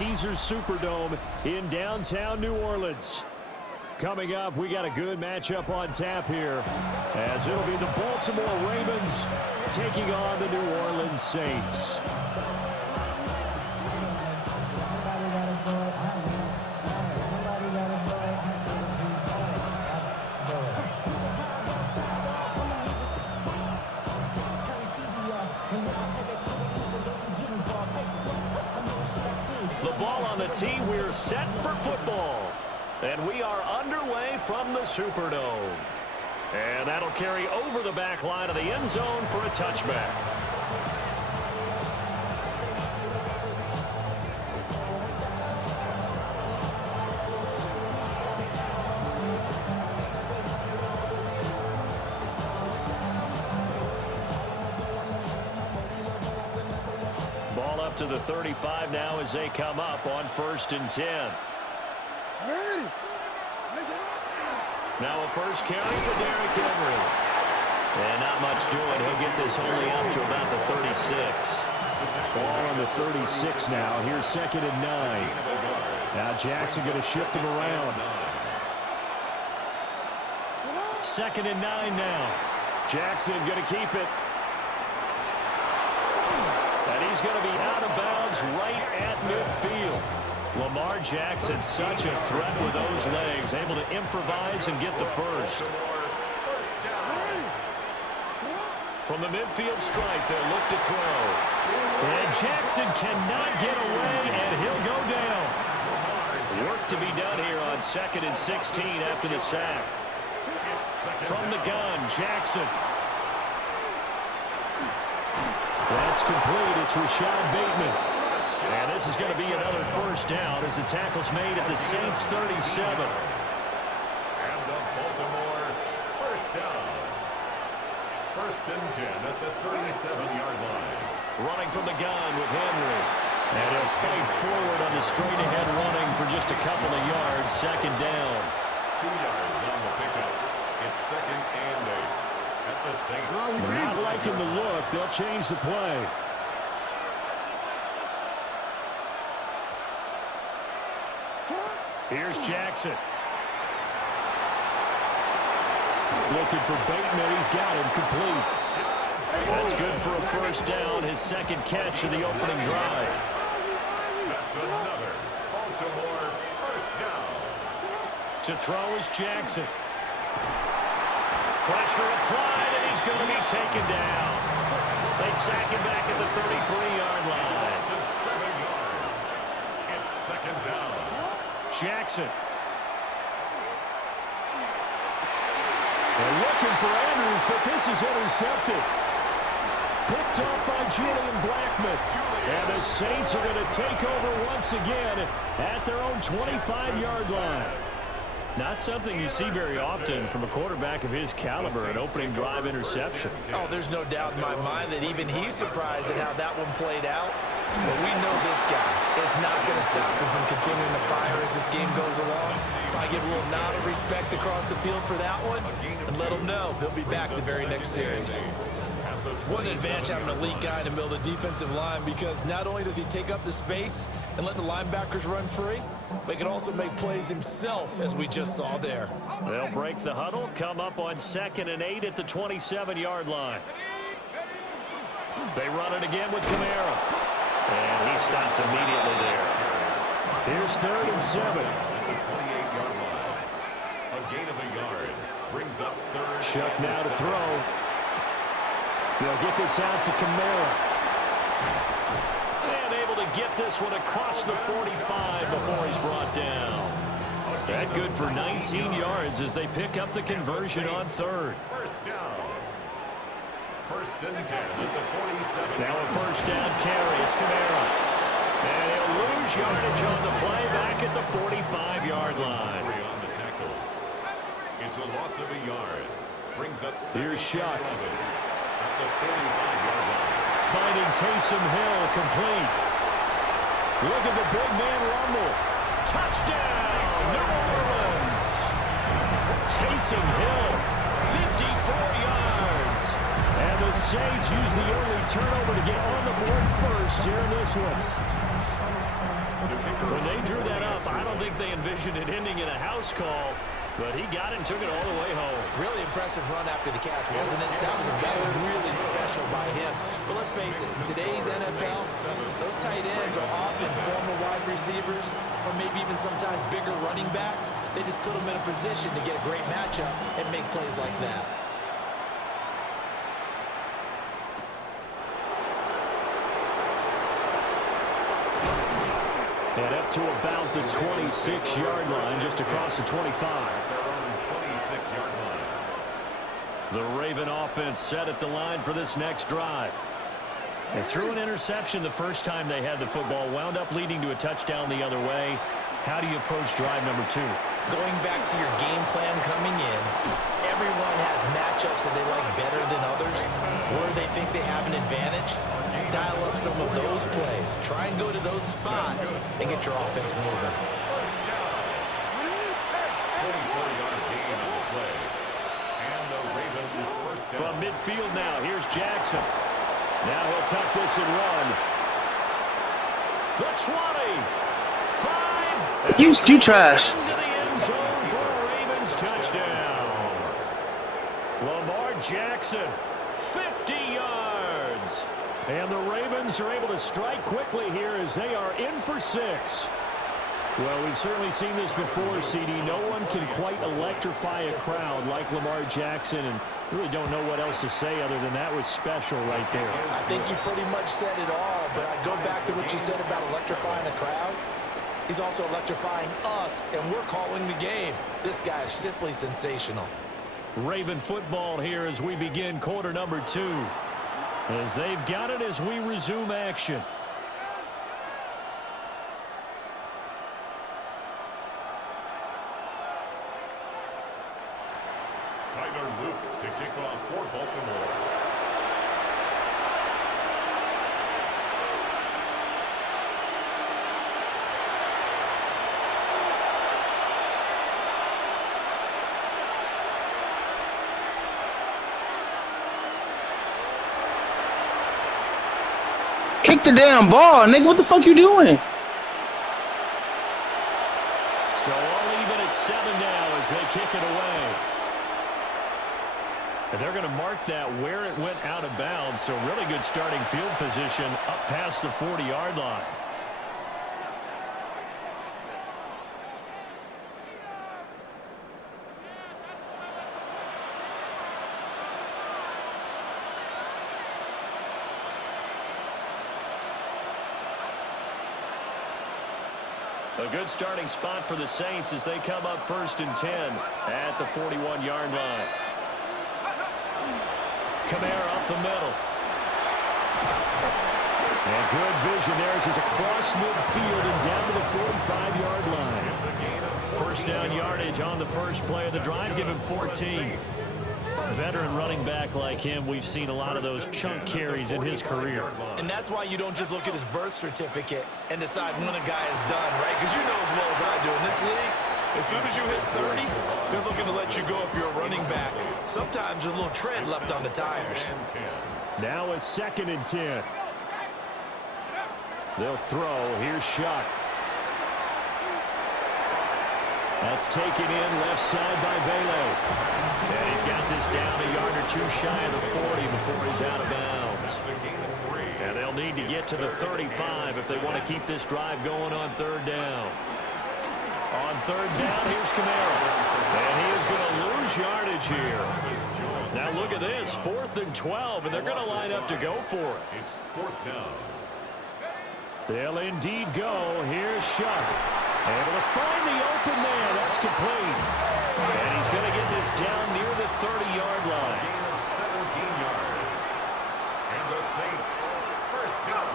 Caesars Superdome in downtown New Orleans. Coming up, we got a good matchup on tap here, as it'll be the Baltimore Ravens taking on the New Orleans Saints. The ball on the tee, we're set for football. And we are underway from the Superdome. And that'll carry over the back line of the end zone for a touchback. Ball up to the 35 now as they come up on 1st and 10. Now a first carry for Derrick Henry. And not much doing. He'll get this only up to about the 36. Ball on the 36 now. Here's 2nd and 9. Now Jackson going to shift him around. 2nd and 9 now. Jackson going to keep it. And he's going to be out of bounds right at midfield. Lamar Jackson, such a threat with those legs, able to improvise and get the first. From the midfield stripe, they'll look to throw. And Jackson cannot get away, and he'll go down. Work to be done here on 2nd and 16 after the sack. From the gun, Jackson. That's complete. It's Rashad Bateman. And this is going to be another first down as the tackle's made at the Saints' 37. And the Baltimore first down. 1st and 10 at the 37-yard line. Running from the gun with Henry. And he'll fight forward on the straight-ahead running for just a couple of yards. 2nd down. 2 yards on the pickup. It's 2nd and 8 at the Saints. Not liking the look. They'll change the play. Here's Jackson. Looking for Bateman. He's got him complete. That's good for a first down. His 2nd catch of the opening drive. That's another Baltimore first down. To throw is Jackson. Pressure applied, and he's going to be taken down. They sack him back at the 33-yard line. 7 yards. It's 2nd down. Jackson. They're looking for Andrews, but this is intercepted. Picked off by Julian Blackmon. And the Saints are going to take over once again at their own 25-yard line. Not something you see very often from a quarterback of his caliber, an opening drive interception. Oh, there's no doubt in my mind that even he's surprised at how that one played out. But we know this guy is not going to stop him from continuing to fire as this game goes along. Probably give a little nod of respect across the field for that one and let him know he'll be back the very next series. One advantage having an elite guy in the middle of the defensive line, because not only does he take up the space and let the linebackers run free, but he can also make plays himself, as we just saw there. They'll break the huddle, come up on 2nd and 8 at the 27-yard line. They run it again with Kamara. And he stopped immediately there. Here's 3rd and 7. The 28-yard line. A gain of a yard brings up 3rd. Shuck now to throw. They'll get this out to Kamara. And able to get this one across the 45 before he's brought down. That good for 19 yards as they pick up the conversion on 3rd. First down. 1st and 10 at the 47. Now a first down carry. It's Kamara. And he'll lose yardage on the play back at the 45-yard line. On the tackle. It's a loss of a yard. Brings up Here's Shuck. At the 45-yard line. Finding Taysom Hill complete. Look at the big man rumble. Touchdown, New Orleans. Taysom Hill, 54 yards. And the Saints use the early turnover to get on the board first here in this one. The When they drew that up, I don't think they envisioned it ending in a house call, but he got it and took it all the way home. Really impressive run after the catch, wasn't it? That was really special by him. But let's face it, in today's NFL, those tight ends are often former wide receivers or maybe even sometimes bigger running backs. They just put them in a position to get a great matchup and make plays like that. And up to about the 26-yard line, just across the 25. The Raven offense set at the line for this next drive. They threw an interception the first time they had the football, wound up leading to a touchdown the other way. How do you approach drive number 2? Going back to your game plan coming in, everyone has matchups that they like better than others, where they think they have an advantage. Dial up some of those plays. Try and go to those spots and get your offense moving. From midfield now, here's Jackson. Now he'll tuck this and run. The 20. 5. You trash. Into the end zone for a Ravens touchdown. Lamar Jackson, 50 yards. And the Ravens are able to strike quickly here as they are in for 6. Well, we've certainly seen this before, CD. No one can quite electrify a crowd like Lamar Jackson, and really don't know what else to say other than that was special right there. I think you pretty much said it all, but I go back to what you said about electrifying a crowd. He's also electrifying us, and we're calling the game. This guy is simply sensational. Raven football here as we begin quarter number 2. As they've got it as we resume action. Tyler Luke to kick off for Baltimore. Kick the damn ball, nigga. What the fuck you doing? So all even at 7 now as they kick it away. And they're going to mark that where it went out of bounds. So really good starting field position up past the 40-yard line. A good starting spot for the Saints as they come up 1st and 10 at the 41-yard line. Kamara up the middle. And good vision there as he's across midfield and down to the 45-yard line. First down yardage on the first play of the drive, give him 14. Veteran running back like him, we've seen a lot of those chunk carries in his career. And that's why you don't just look at his birth certificate and decide when a guy is done, right? Because you know as well as I do, in this league, as soon as you hit 30, they're looking to let you go if you're a running back. Sometimes there's a little tread left on the tires. Now a 2nd and 10. They'll throw. Here's Shuck. That's taken in left side by Vele. And he's got this down a yard or 2 shy of the 40 before he's out of bounds. And they'll need to get to the 35 if they want to keep this drive going on 3rd down. On 3rd down, here's Kamara. And he is going to lose yardage here. Now look at this, 4th and 12, and they're going to line up to go for it. It's 4th down. They'll indeed go. Here's Shuck. Able to find the open man. That's complete. And he's going to get this down near the 30-yard line. Gain of 17 yards. And the Saints, 1st down.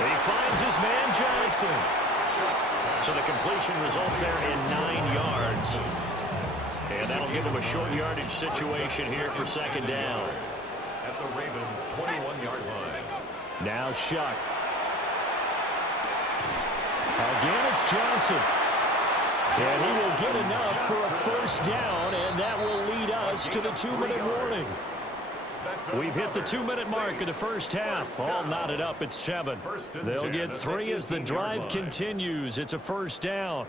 He finds his man Johnson. So the completion results there in 9 yards. And that'll give him a short yardage situation here for 2nd down. At the Ravens' 21-yard line. Now Shuck. Again, it's Johnson. And he will get enough for a 1st down, and that will lead us to the 2-minute warning. We've hit the 2-minute mark of the first half. All knotted up at 7. They'll get 3 as the drive continues. It's a first down.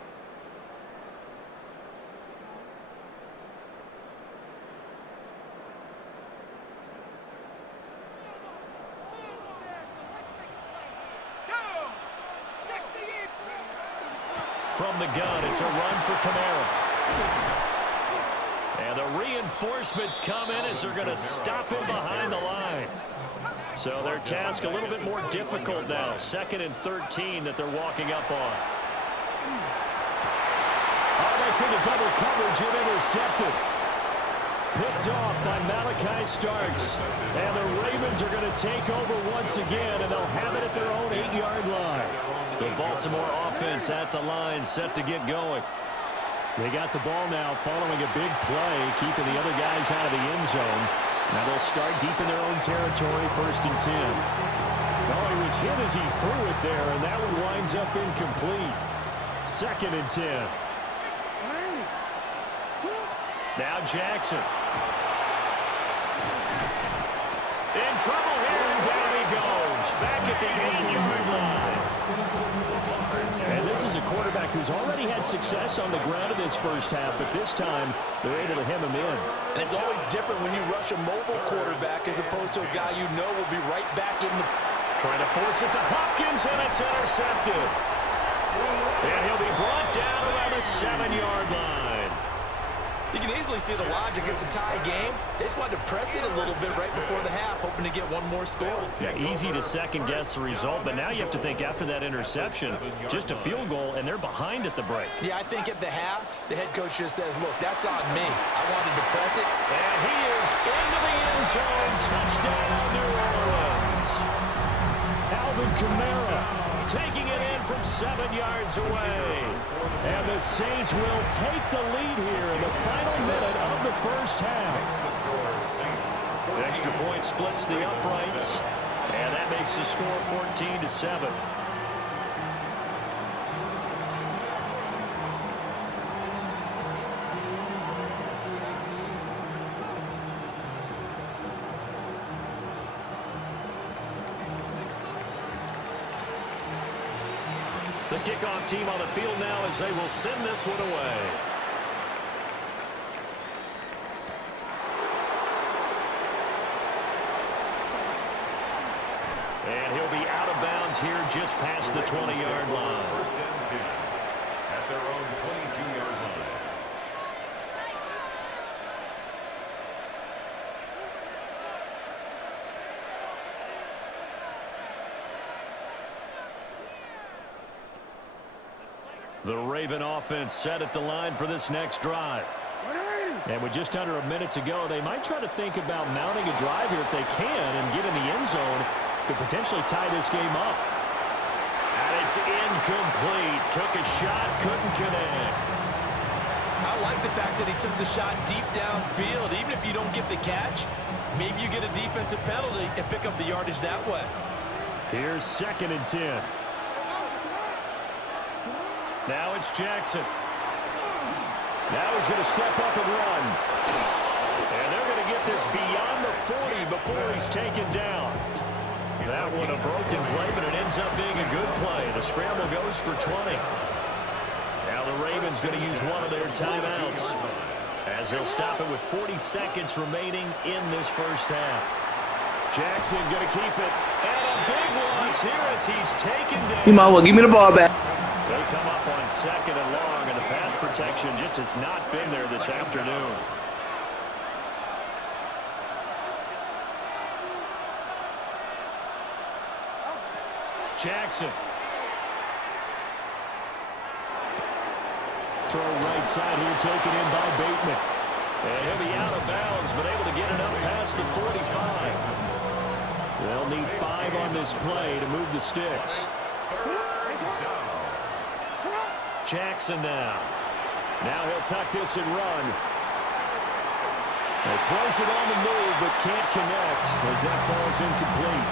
From the gun, it's a run for Kamara. And the reinforcements come in as they're going to stop him behind the line. So their task a little bit more difficult now. 2nd and 13 that they're walking up on. Oh, that's into double coverage and intercepted. Picked off by Malachi Starks. And the Ravens are going to take over once again, and they'll have it at their own 8-yard line. The Baltimore offense at the line, set to get going. They got the ball now following a big play, keeping the other guys out of the end zone. Now they'll start deep in their own territory, 1st and 10. Oh, he was hit as he threw it there, and that one winds up incomplete. 2nd and 10. Now Jackson. In trouble here, and down he goes. Back at the 8-yard line. And this is a quarterback who's already had success on the ground in this first half, but this time they're able to hem him in. And it's always different when you rush a mobile quarterback as opposed to a guy you know will be right back in the... Trying to force it to Hopkins, and it's intercepted. And he'll be brought down around the 7-yard line. You can easily see the logic. It's a tie game. They just wanted to press it a little bit right before the half, hoping to get one more score. Yeah, easy to second-guess the result, but now you have to think after that interception, just a field goal, and they're behind at the break. Yeah, I think at the half, the head coach just says, look, that's on me. I wanted to press it. And he is into the end zone. Touchdown, New Orleans. Alvin Kamara taking it in from 7 yards away. And the Saints will take the lead here in the final minute of the first half. The extra point splits the uprights, and that makes the score 14-7. The kickoff team on the field now as they will send this one away. And he'll be out of bounds here just past the 20-yard line. 1st and 10 at their own 22-yard line. The Raven offense set at the line for this next drive. And with just under a minute to go, they might try to think about mounting a drive here if they can and get in the end zone to potentially tie this game up. And it's incomplete. Took a shot, couldn't connect. I like the fact that he took the shot deep downfield. Even if you don't get the catch, maybe you get a defensive penalty and pick up the yardage that way. Here's 2nd and 10. Now it's Jackson. Now he's going to step up and run. And they're going to get this beyond the 40 before he's taken down. That one a broken play, but it ends up being a good play. The scramble goes for 20. Now the Ravens going to use one of their timeouts as they'll stop it with 40 seconds remaining in this first half. Jackson going to keep it. And a big loss here as he's taken down. You might well give me the ball back. They come up on 2nd and long, and the pass protection just has not been there this afternoon. Jackson. Throw right side here, taken in by Bateman. And he'll be out of bounds, but able to get it up past the 45. They'll need 5 on this play to move the sticks. Jackson now. Now he'll tuck this and run. He throws it on the move, but can't connect as that falls incomplete.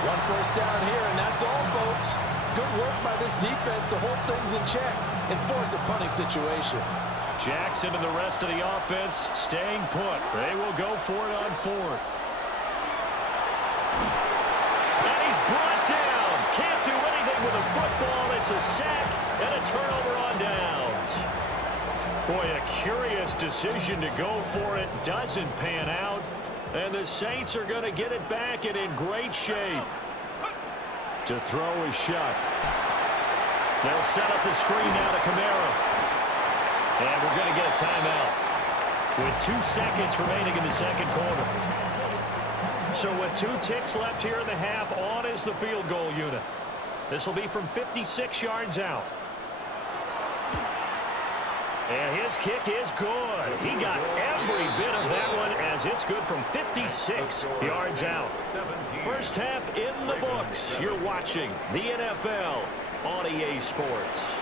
1 first down here, and that's all, folks. Good work by this defense to hold things in check and force a punting situation. Jackson and the rest of the offense staying put. They will go for it on fourth. And he's brought down. Can't do anything with a football. It's a sack and a turnover on downs. Boy, a curious decision to go for it. Doesn't pan out. And the Saints are going to get it back and in great shape. To throw is Shuck. They'll set up the screen now to Kamara. And we're going to get a timeout with 2 seconds remaining in the second quarter. So with 2 ticks left here in the half, on is the field goal unit. This will be from 56 yards out. And his kick is good. He got every bit of that one as it's good from 56 yards out. First half in the books. You're watching the NFL on EA Sports.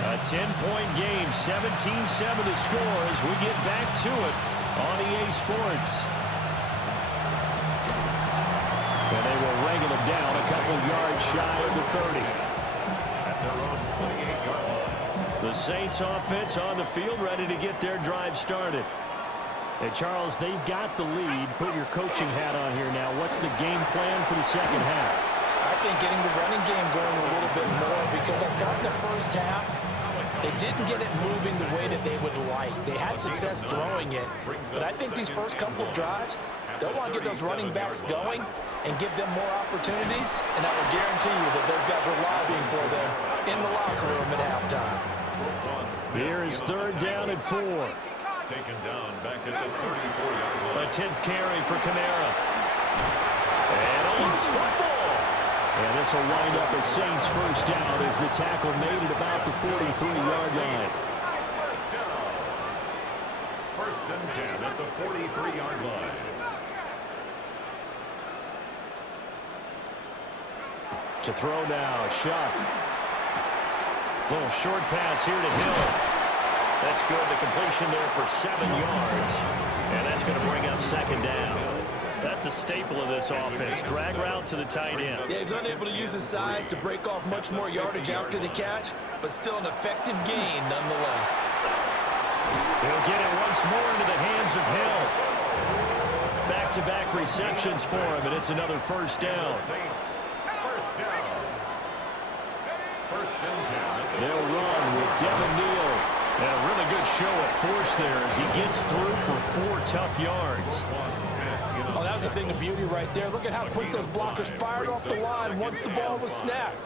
A 10-point game, 17-7 to score as we get back to it on EA Sports. And they will wrangle him down a couple yards shy of the 30. At their own 28-yard line. The Saints offense on the field ready to get their drive started. Hey, Charles, they've got the lead. Put your coaching hat on here now. What's the game plan for the second half? I think getting the running game going a little bit more because I thought in the first half they didn't get it moving the way that they would like. They had success throwing it, but I think these first couple of drives, they'll want to get those running backs going and give them more opportunities, and I will guarantee you that those guys were lobbying for them in the locker room at halftime. Here is third down and 4. Taken down back at the 34-yard line. A 10th carry for Kamara. And a loose football. And this will wind up a Saints first down as the tackle made it about the 43-yard line. First and 10 at the 43-yard line. To throw now, Shuck. Little short pass here to Hill. That's good. The completion there for 7 yards. And that's going to bring up second down. That's a staple of this offense. Drag route to the tight end. Yeah, he's unable to use his size to break off much more yardage after the catch, but still an effective gain nonetheless. He'll get it once more into the hands of Hill. Back-to-back receptions for him, and it's another first down. First down. First and 10. They'll run with Devin Neal. And a really good show of force there as he gets through for 4 tough yards. Oh, that was a thing of beauty right there. Look at how quick those blockers fired off the line once the ball was snapped.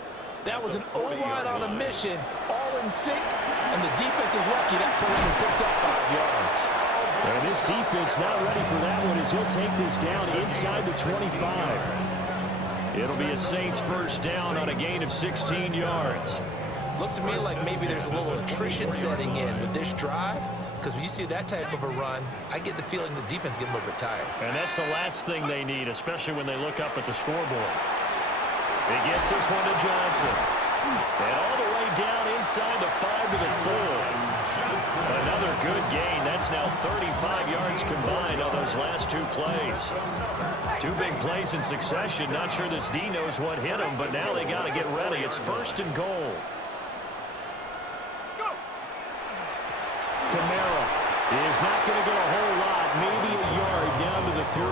That was an O-line on a mission, all in sync, and the defense is lucky that person picked up 5 yards. And this defense not ready for that one as he'll take this down inside the 25. It'll be a Saints first down on a gain of 16 yards. Looks to me like maybe there's a little attrition setting in with this drive, because when you see that type of a run, I get the feeling the defense getting a little bit tired. And that's the last thing they need, especially when they look up at the scoreboard. He gets this one to Johnson. And all the way down inside the 5 to the 4. Another good gain. That's now 35 yards combined on those last 2 plays. 2 big plays in succession. Not sure this D knows what hit him, but now they got to get ready. It's first and goal. Kamara is not going to get a whole lot, maybe a yard down to the 3.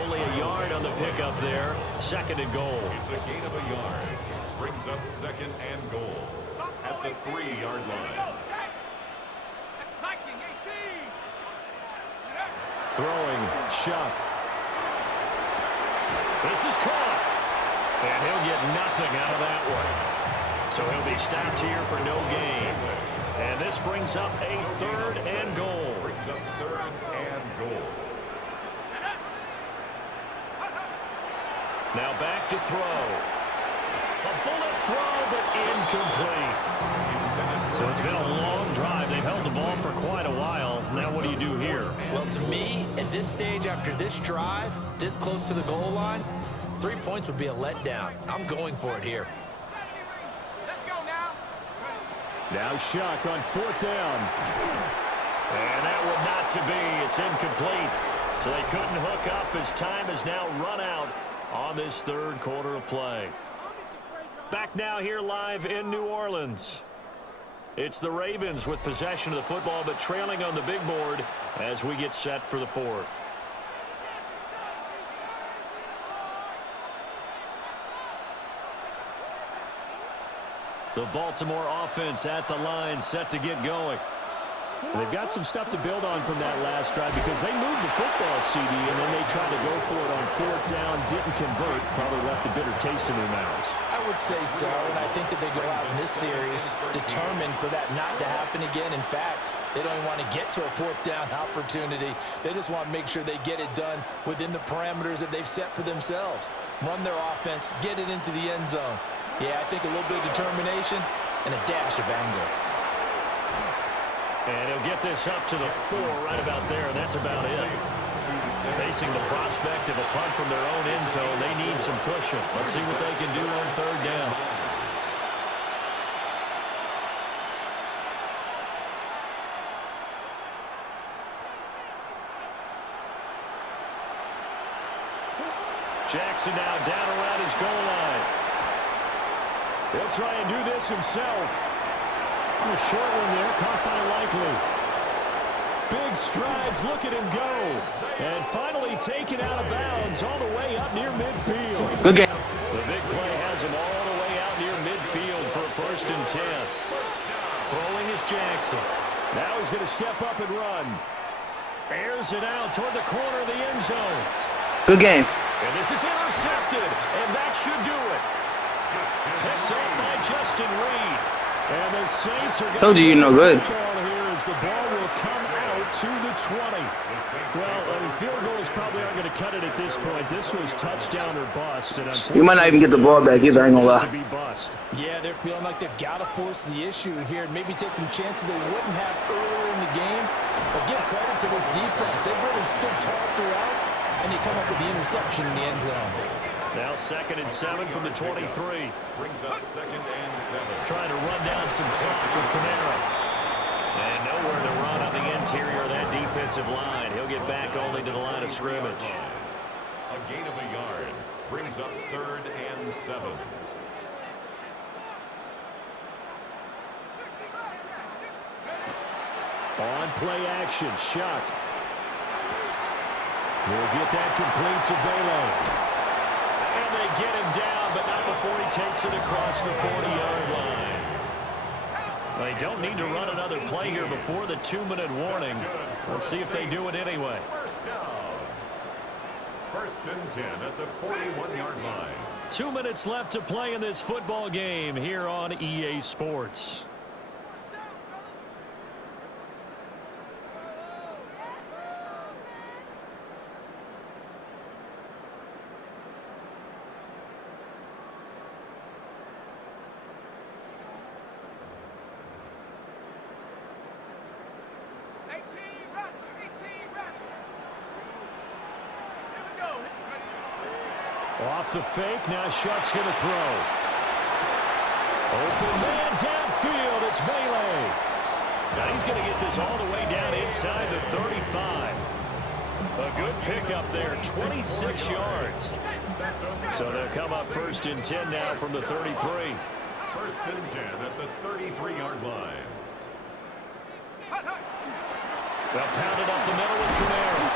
Only a yard on the pickup there. Second and goal. It's a gain of a yard. Brings up second and goal at the 3-yard line. Throwing, Shuck. This is caught. And he'll get nothing out of that one. So he'll be stopped here for no gain. And this brings up a 3rd and goal. Brings up 3rd and goal. Now back to throw. A bullet throw, but incomplete. So it's been a long drive. They've held the ball for quite a while. Now what do you do here? Well, to me, at this stage after this drive, this close to the goal line, 3 points would be a letdown. I'm going for it here. Now Shuck on 4th down. And that would not to be. It's incomplete. So they couldn't hook up as time has now run out on this third quarter of play. Back now here live in New Orleans. It's the Ravens with possession of the football, but trailing on the big board as we get set for the fourth. The Baltimore offense at the line, set to get going. They've got some stuff to build on from that last drive because they moved the football, CD, and then they tried to go for it on fourth down, didn't convert, probably left a bitter taste in their mouths. I would say so, and I think that they go out in this series determined for that not to happen again. In fact, they don't even want to get to a fourth down opportunity. They just want to make sure they get it done within the parameters that they've set for themselves. Run their offense, get it into the end zone. Yeah, I think a little bit of determination and a dash of anger. And he'll get this up to the 4 right about there. That's about it. Facing the prospect of a punt from their own end zone, they need some cushion. Let's see what they can do on third down. Jackson now down around his goal line. He'll try and do this himself. A short one there, caught by Likely. Big strides, look at him go. And finally taken out of bounds all the way up near midfield. Good game. The big play has him all the way out near midfield for a 1st and 10. Throwing is Jackson. Now he's going to step up and run. Airs it out toward the corner of the end zone. Good game. And this is intercepted, and that should do it. Picked up by Justin Reed. And the Saints are Told you you're no good. Here as the ball will come out to the 20. Well, I mean, field goals probably aren't going to cut it at this point. This was touchdown or bust. And You might not even get the ball back either, I ain't gonna lie. to be bust. Yeah, they're feeling like they've got to force the issue here and maybe take some chances they wouldn't have earlier in the game. But give credit to this defense. They've really stood tall throughout, and you come up with the interception in the end zone. Now 2nd and 7 from the 23. Brings up 2nd and 7. Trying to run down some clock with Kamara. And nowhere to run on the interior of that defensive line. He'll get back only to the line of scrimmage. A gain of a yard. Brings up 3rd and 7. On play action, Shock. We'll get that complete to Velo. And they get him down, but not before he takes it across the 40-yard line. They don't need to run another play here before the 2-minute warning. Let's see if they do it anyway. 1st down. 1st and 10 at the 41-yard line. 2 minutes left to play in this football game here on EA Sports. Off the fake, now Shuck's going to throw. Open man downfield, it's Vele. Now he's going to get this all the way down inside the 35. A good pickup there, 26 yards. So they'll come up 1st and 10 now from the 33. 1st and 10 at the 33-yard line. They'll pound it up the middle with Kamara.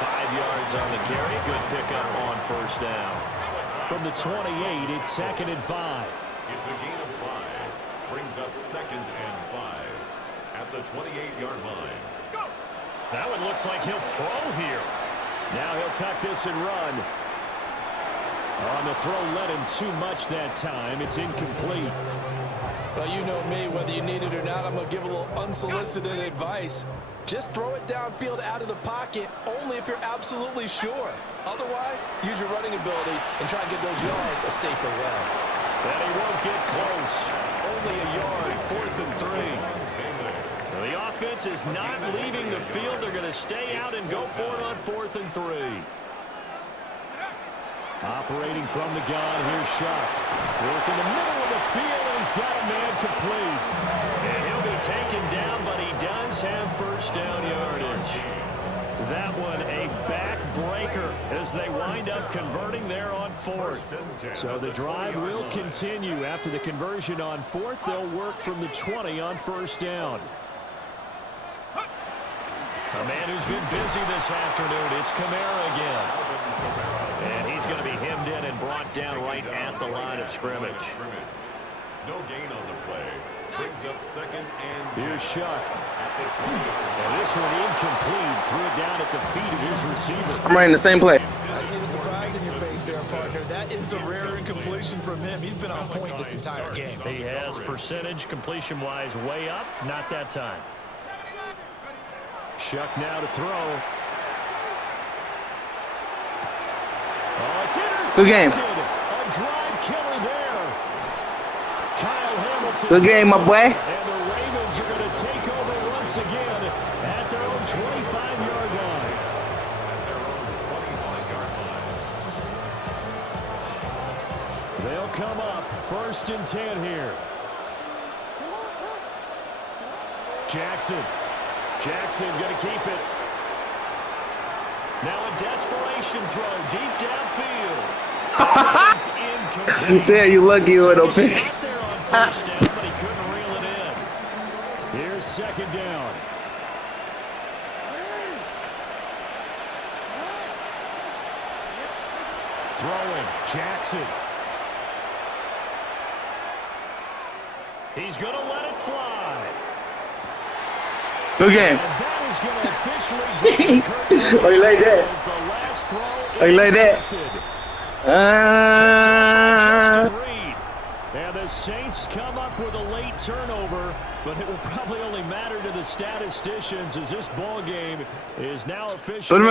5 yards on the carry. Good pickup on 1st down. From the 28, it's 2nd and 5. It's a gain of 5. Brings up 2nd and 5 at the 28-yard line. That one looks like he'll throw here. Now he'll tuck this and run. On the throw, let him too much that time. It's incomplete. Well, you know me, whether you need it or not, I'm going to give a little unsolicited advice. Just throw it downfield out of the pocket only if you're absolutely sure. Otherwise, use your running ability and try and get those yards a safer way. And he won't get close. Only a yard, 4th and 3. The offense is not leaving the field. They're going to stay out and go for it on 4th and 3. Operating from the gun, here's Shock. Work in the middle of the field, and he's got a man complete. And he'll be taken down, but he does have 1st down yardage. That one a backbreaker as they wind up converting there on fourth. So the drive will continue. After the conversion on fourth, they'll work from the 20 on first down. A man who's been busy this afternoon, it's Kamara again. And he's going to be hemmed in and brought down right at the line of scrimmage. No gain on the play. Brings up second and here's Shuck. And this one incomplete. Threw it down at the feet of his receiver. I'm running the same play. I see the surprise in your face there, partner. That is a rare incompletion from him. He's been on point this entire game. He has percentage completion-wise way up. Not that time. Shuck now to throw. Oh, it's intercepted. Good game. A drive killer there. Kyle Hamilton. Good game, my boy. And the Ravens are going to take over once again at their own 25-yard line. They'll come up first and 10 here. Jackson going to keep it. Now a desperation throw deep downfield. There, you lucky with a pick. There on first down, but he couldn't reel it in. Here's second down. Throwing, Jackson. He's going to let it fly. Good game. And that is going to officially Oh, you like that? Oh, you like that? And the Saints come up with a late turnover, but it will probably only matter to the statisticians as this ball game is now officially over.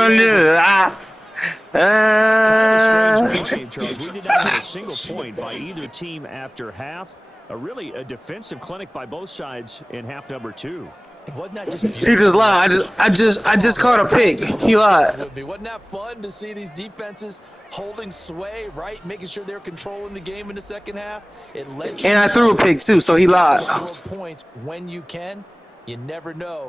Charles, we did not get a single point by either team after half. Really a defensive clinic by both sides in half number 2. Wasn't that just He just lied. I just caught a pick. He lied. Wasn't that fun to see these defenses holding sway, right? Making sure they're controlling the game in the second half. It led you And I threw a pick too, so he lied. score points when you can. You never know